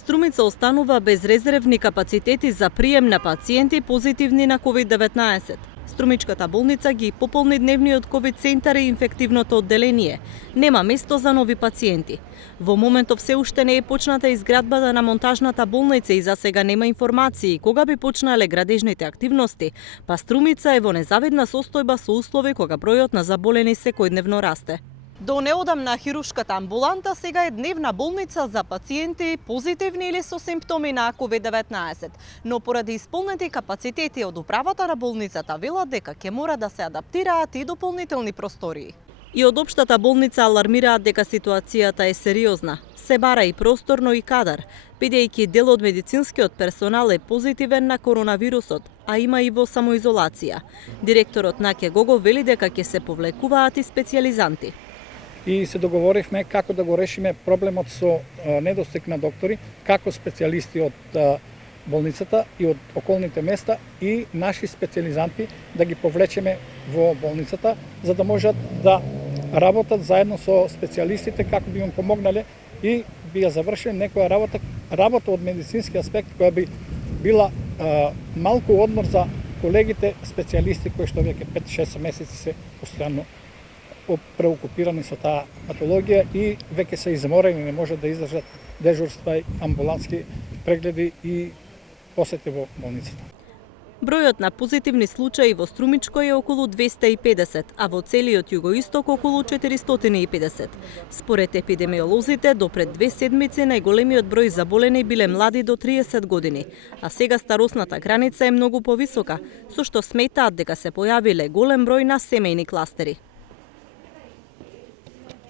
Струмица останува без резервни капацитети за прием на пациенти позитивни на COVID-19. Струмичката болница ги пополни дневниот ковид центар и инфективното одделение. Нема место за нови пациенти. Во моментов все уште не е почната изградбата на монтажната болница и за сега нема информации кога би почнале градежните активности, па Струмица е во незавидна состојба со услови кога бројот на заболени секојдневно расте. До неодамна хируршката амбуланта сега е дневна болница за пациенти позитивни или со симптоми на COVID-19, но поради исполнети капацитети од управата на болницата велат дека ќе мора да се адаптираат и дополнителни простории. И од општата болница алармираат дека ситуацијата е сериозна. Се бара и просторно и кадар, бидејќи дел од медицинскиот персонал е позитивен на коронавирусот, а има и во самоизолација. Директорот Наке Гого вели дека ќе се повлекуваат и специјализанти. И се договоривме како да го решиме проблемот со недостиг на доктори, како специјалисти од болницата и од околните места и наши специјализанти да ги повлечеме во болницата, за да можат да работат заедно со специјалистите како би им помогнале и би ја завршиле некоја работа од медицински аспект која би била малку одмор за колегите специјалисти кои што веќе 5-6 месеци се постојано преокупирани со таа патологија и веќе се изморени, не можат да издржат дежурства, амбулантски прегледи и посети во болницата. Бројот на позитивни случаи во Струмичко е околу 250, а во целиот југоисток околу 450. Според епидемиолозите, до пред 2 седмици најголемиот број заболени биле млади до 30 години, а сега старосната граница е многу повисока, со што сметаат дека се појавиле голем број на семејни кластери.